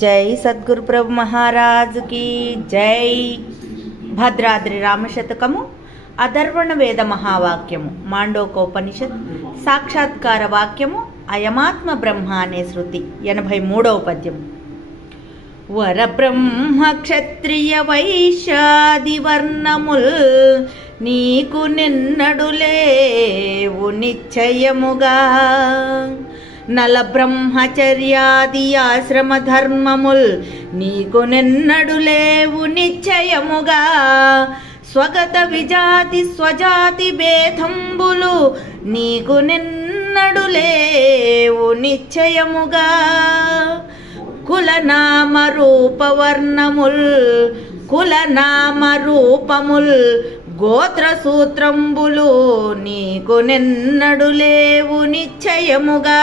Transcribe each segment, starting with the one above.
జై సద్గురు ప్రభు మహారాజుకి జై. భద్రాద్రి రామశతకము అధర్వణ వేద మహావాక్యము మాండోకోపనిషత్ సాక్షాత్కార వాక్యము అయమాత్మ బ్రహ్మ అనే శృతి ఎనభై మూడవ పద్యము. వరబ్రహ్మ క్షత్రియ వైశాదివర్ణముల్ వర్ణముల్ నీకు నిన్నడులేవు నిశ్చయముగా. నల బ్రహ్మచర్యాది ఆశ్రమ ధర్మముల్ నీకు నిన్నడులేవు నిశ్చయముగా. స్వగత విజాతి స్వజాతి భేదంబులు నీకు నిన్నడులేవు నిశ్చయముగా. కులనామ రూపవర్ణముల్ కులనామ రూపముల్ గోత్ర సూత్రంబులు నీకు నిన్నడు లేవు నిశ్చయముగా.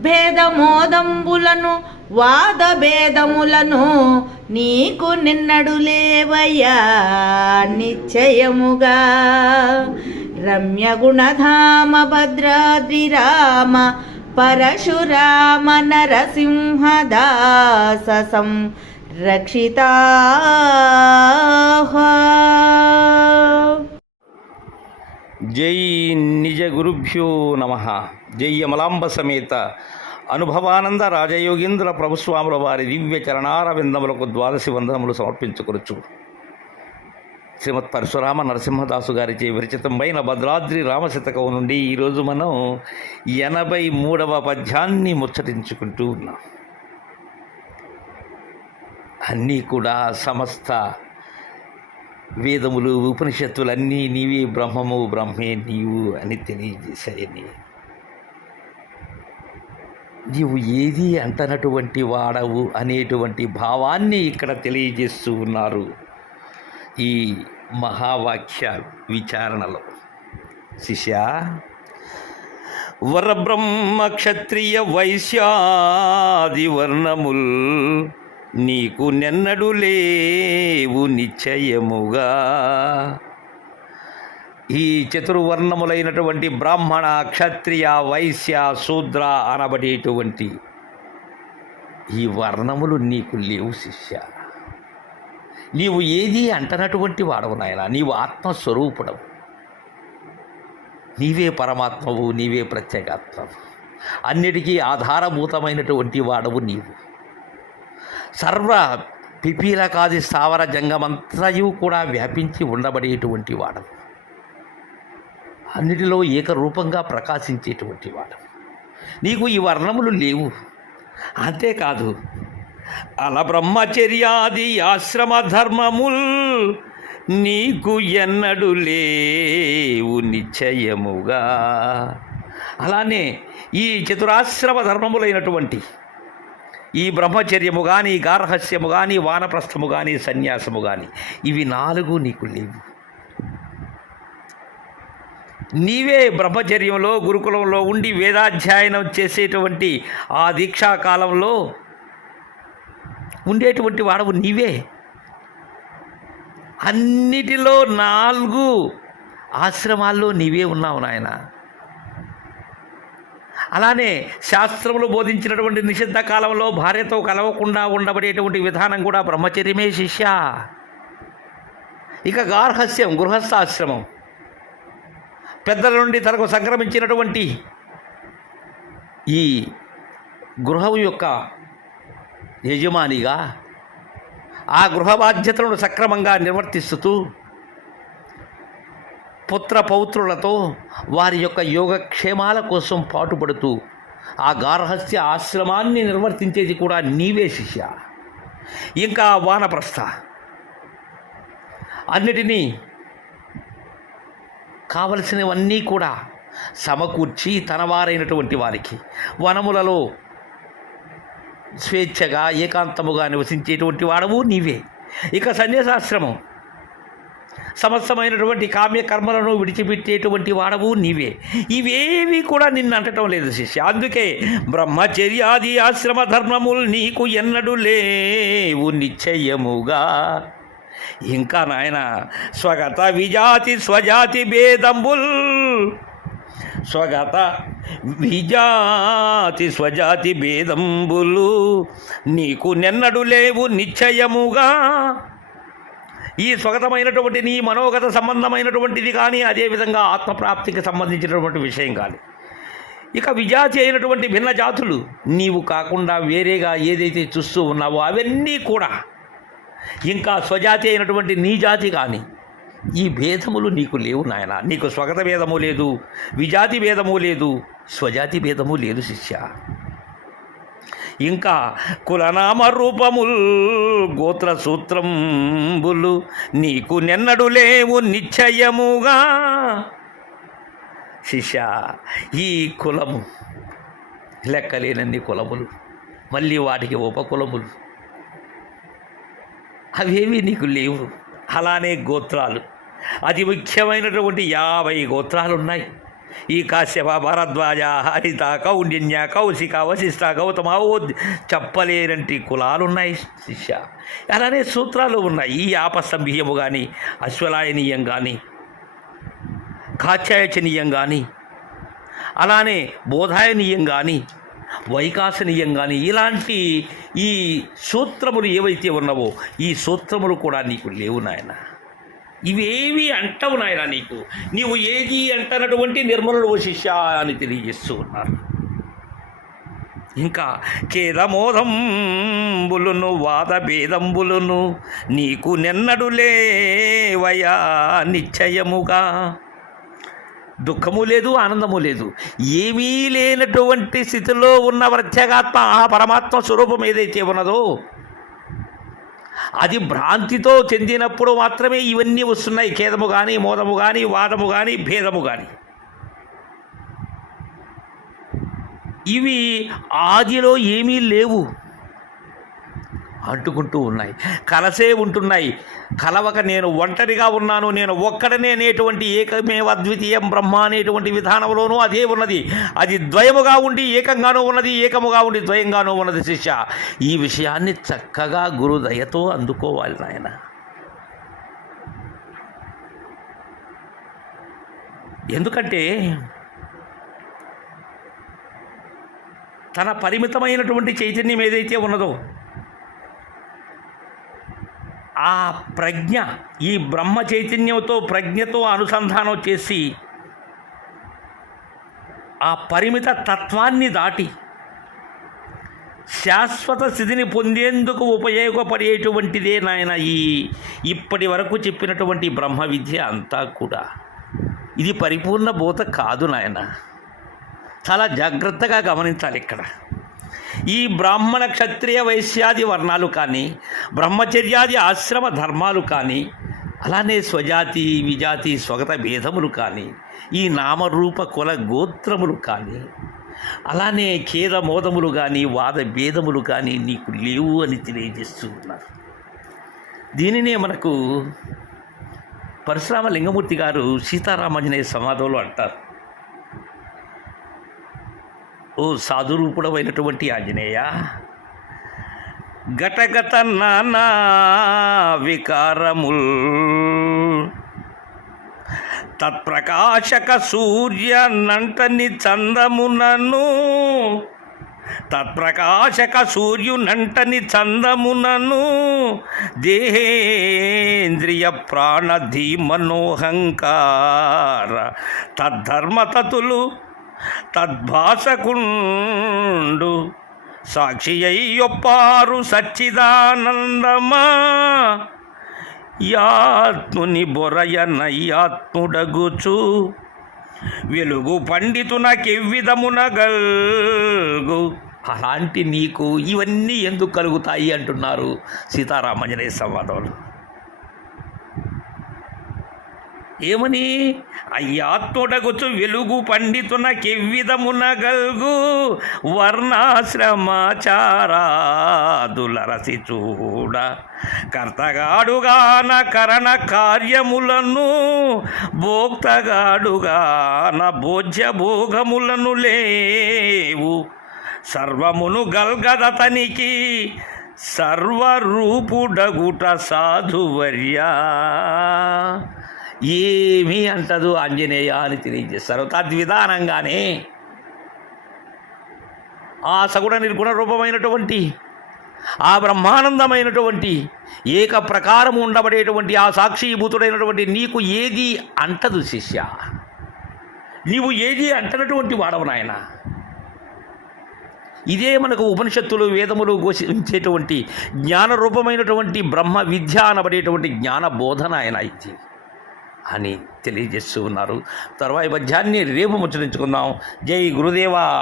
భేదమోదంబులను వాద భేదములను నీకు నిన్నడు లేవయ్యా నిశ్చయముగా. రమ్య గుణధామ భద్రాద్రి రామ పరశురామ నరసింహదాస రక్షిత జై నిజ గురుభ్యో నమ. జై యమలాంబ సమేత. అనుభవానంద రాజయోగీంద్ర ప్రభుస్వాముల వారి దివ్య చరణారవిందములకు ద్వాదశి వందనములు సమర్పించుకొనొచ్చు శ్రీమత్ పరశురామ నరసింహదాసు గారిచే విరచితమైన భద్రాద్రి రామశతకం నుండి ఈరోజు మనం ఎనభై మూడవ పద్యాన్ని ముచ్చటించుకుంటూ ఉన్నాం. అన్నీ కూడా సమస్త వేదములు ఉపనిషత్తులన్నీ నీవే బ్రహ్మము బ్రహ్మే నీవు అని తెలియజేశాయని. నీవు ఏది అంటనటువంటి వాడవు అనేటువంటి భావాన్ని ఇక్కడ తెలియజేస్తూ ఉన్నారు ఈ మహావాక్య విచారణలో. శిష్య వరబ్రహ్మ క్షత్రియ వైశ్యాది వర్ణముల్ నీకు నెన్నడు లేవు నిశ్చయముగా. ఈ చతుర్వర్ణములైనటువంటి బ్రాహ్మణ క్షత్రియ వైశ్య శూద్ర అనబడేటువంటి ఈ వర్ణములు నీకు లేవు శిష్య. నీవు ఏది అంటనటువంటి వాడవు నాయన. నీవు ఆత్మస్వరూపుడవు. నీవే పరమాత్మవు నీవే ప్రత్యేకాత్మవు అన్నిటికీ ఆధారభూతమైనటువంటి వాడవు నీవు. సర్వ పిపీలకాది స్థావర జంగమంతయు కూడా వ్యాపించి ఉండబడేటువంటి వాడు అన్నిటిలో ఏకరూపంగా ప్రకాశించేటువంటి వాడు నీకు ఈ వర్ణములు లేవు. అంతేకాదు అల బ్రహ్మచర్యాది ఆశ్రమ ధర్మముల్ నీకు ఎన్నడు లేవు నిశ్చయముగా. అలానే ఈ చతురాశ్రమ ధర్మములైనటువంటి ఈ బ్రహ్మచర్యము కానీ గార్హస్యము కానీ వానప్రస్థము కానీ సన్యాసము కానీ ఇవి నాలుగు నీకు లేవు. నీవే బ్రహ్మచర్యంలో గురుకులంలో ఉండి వేదాధ్యయనం చేసేటువంటి ఆ దీక్షాకాలంలో ఉండేటువంటి వాడవు నీవే. అన్నిటిలో నాలుగు ఆశ్రమాల్లో నీవే ఉన్నావు నాయన. అలానే శాస్త్రములు బోధించినటువంటి నిషిద్ధ కాలంలో భార్యతో కలవకుండా ఉండబడేటువంటి విధానం కూడా బ్రహ్మచర్యమే శిష్య. ఇక గార్హస్యం గృహస్థాశ్రమం. పెద్దల నుండి తనకు సంక్రమించినటువంటి ఈ గృహం యొక్క యజమానిగా ఆ గృహ బాధ్యతలను సక్రమంగా నిర్వర్తిస్తూ పుత్ర పౌత్రులతో వారి యొక్క యోగక్షేమాల కోసం పాటుపడుతూ ఆ గార్హస్య ఆశ్రమాన్ని నిర్వర్తించేది కూడా నీవే శిష్య. ఇంకా వానప్రస్థ. అన్నిటినీ కావలసినవన్నీ కూడా సమకూర్చి తనవారైనటువంటి వారికి వనములలో స్వేచ్ఛగా ఏకాంతముగా నివసించేటువంటి వాడవు నీవే. ఇక సన్యాసాశ్రమం. సమస్తమైనటువంటి కామ్యకర్మలను విడిచిపెట్టేటువంటి వాడవు నీవే. ఇవేవి కూడా నిన్ను అంటటం లేదు శిష్య. అందుకే బ్రహ్మచర్యాది ఆశ్రమ ధర్మములు నీకు ఎన్నడు లేవు నిశ్చయముగా. ఇంకా నాయన స్వగత విజాతి స్వజాతి భేదంబుల్. స్వగత విజాతి స్వజాతి భేదంబులు నీకు నెన్నడు లేవు నిశ్చయముగా. ఈ స్వగతమైనటువంటి నీ మనోగత సంబంధమైనటువంటిది కానీ అదేవిధంగా ఆత్మప్రాప్తికి సంబంధించినటువంటి విషయం కానీ ఇక విజాతి అయినటువంటి భిన్న జాతులు నీవు కాకుండా వేరేగా ఏదైతే చూస్తూ ఉన్నావో అవన్నీ కూడా ఇంకా స్వజాతి అయినటువంటి నీ జాతి కానీ ఈ భేదములు నీకు లేవు నాయన. నీకు స్వగత భేదము లేదు విజాతి భేదము లేదు స్వజాతి భేదము లేదు శిష్య. ఇంకా కులనామ రూపముల్ గోత్ర సూత్రంబులు నీకు నెన్నడు లేవు నిశ్చయముగా. శిష్య ఈ కులము లెక్కలేనన్ని కులములు మళ్ళీ వాటికి ఉపకులములు. అవేవి నీకు లేవు. అలానే గోత్రాలు. అతి ముఖ్యమైనటువంటి యాభై గోత్రాలు ఉన్నాయి ఈ కాశ్యప భరద్వాజ హరిత కౌండిన్య కౌశిక వశిష్ట గౌతమ ఓ చెప్పలేనంటి కులాలు ఉన్నాయి శిష్య. అలానే సూత్రాలు ఉన్నాయి. ఈ ఆపస్తంభీయము కానీ అశ్వలాయనీయం కానీ కాచాయచనీయం కానీ అలానే బోధాయనీయం కానీ వైకాసనీయం కానీ ఇలాంటి ఈ సూత్రములు ఏవైతే ఉన్నావో ఈ సూత్రములు కూడా నీకు లేవు నాయన. ఇవేవి అంటవు నాయన నీకు? నీవు ఏది అంటనటువంటి నిర్మలుడు శిష్య అని తెలియజేస్తూ ఉన్నారు. ఇంకా ఖేదమోదంబులును వాద భేదంబులును నీకు నిన్నడు లేవయా నిశ్చయముగా? దుఃఖము లేదు ఆనందము లేదు. ఏమీ లేనటువంటి స్థితిలో ఉన్న ప్రత్యేగాత్మ ఆ పరమాత్మ స్వరూపం ఏదైతే ఉన్నదో అది భ్రాంతితో చెందినప్పుడు మాత్రమే ఇవన్నీ వస్తున్నాయి. ఖేదము కానీ మోదము కానీ వాదము కానీ భేదము కానీ ఇవి ఆదిలో ఏమీ లేవు. అంటుకుంటూ ఉన్నాయి. కలసే ఉంటున్నాయి. కలవక నేను ఒంటరిగా ఉన్నాను. నేను ఒక్కడనే అనేటువంటి ఏకమేవ అద్వితీయం బ్రహ్మ అనేటువంటి విధానంలోనూ అదే ఉన్నది. అది ద్వయముగా ఉండి ఏకంగానూ ఉన్నది ఏకముగా ఉండి ద్వయంగానూ ఉన్నది శిష్య. ఈ విషయాన్ని చక్కగా గురుదయతో అందుకోవాలి నాయన. ఎందుకంటే తన పరిమితమైనటువంటి చైతన్యం ఏదైతే ఉన్నదో ఆ ప్రజ్ఞ ఈ బ్రహ్మ చైతన్యంతో ప్రజ్ఞతో అనుసంధానం చేసి ఆ పరిమిత తత్వాన్ని దాటి శాశ్వత స్థితిని పొందేందుకు ఉపయోగపడేటువంటిదే నాయన ఈ ఇప్పటి వరకు చెప్పినటువంటి బ్రహ్మ విద్య అంతా కూడా. ఇది పరిపూర్ణ బోధ కాదు నాయన. చాలా జాగ్రత్తగా గమనించాలి ఇక్కడ. ఈ బ్రాహ్మణ క్షత్రియ వైశ్యాది వర్ణాలు కానీ బ్రహ్మచర్యాది ఆశ్రమ ధర్మాలు కానీ అలానే స్వజాతి విజాతి స్వగత భేదములు కానీ ఈ నామరూప కుల గోత్రములు కానీ అలానే ఖేద మోదములు కానీ వాద భేదములు కానీ నీకు లేవు అని తెలియజేస్తూ ఉన్నారు. దీనినే మనకు పరశురామ లింగమూర్తి గారు సీతారామాంజనేయ సమాధంలో అంటారు. ఓ సాధురూపుడమైనటువంటి ఆంజనేయ. గటగత నానా వికారముల్. తత్ప్రకాశక సూర్య నంటని చందమునను తత్ప్రకాశక సూర్యునంటని చందమునను దేహేంద్రియ ప్రాణధీ మనోహంకార తద్ధర్మతతులు తద్భాసకుండు సాక్షి అయ్యొప్పారు సచ్చిదానందమా. యాత్ముని బొరయ నయ్యాత్ముడగుచు వెలుగు పండితునకెవ్విధమున గల్గు. అలాంటి నీకు ఇవన్నీ ఎందుకు కలుగుతాయి అంటున్నారు సీతారామంజనేయ సంవాదంలో ఏమని? అయ్యాత్ముడగుచు వెలుగు పండితునకెవ్విధమున గల్గు వర్ణాశ్రమాచారాదులరసి చూడ. కర్తగాడుగాన కరణ కార్యములను భోక్తగాడుగాన భోజ్య భోగములను లేవు. సర్వమును గల్గదతనికి సర్వరూపుడగుట సాధువర్యా. ఏమీ అంటదు ఆంజనేయ అని తెలియజేస్తారు. తద్విధానంగానే ఆ సగుణ నిర్గుణ రూపమైనటువంటి ఆ బ్రహ్మానందమైనటువంటి ఏక ప్రకారము ఉండబడేటువంటి ఆ సాక్షిభూతుడైనటువంటి నీకు ఏది అంటదు శిష్య. నీవు ఏది అంటనటువంటి వాడవు నాయన. ఇదే మనకు ఉపనిషత్తులు వేదములు ఘోషించేటువంటి జ్ఞాన రూపమైనటువంటి బ్రహ్మ విద్య అనబడేటువంటి జ్ఞాన బోధన ఆయన ఇది. అని తెలియజేస్తూ ఉన్నారు. తర్వాయి పద్యాన్ని రేపు ముచ్చరించుకుందాం. జై గురుదేవా.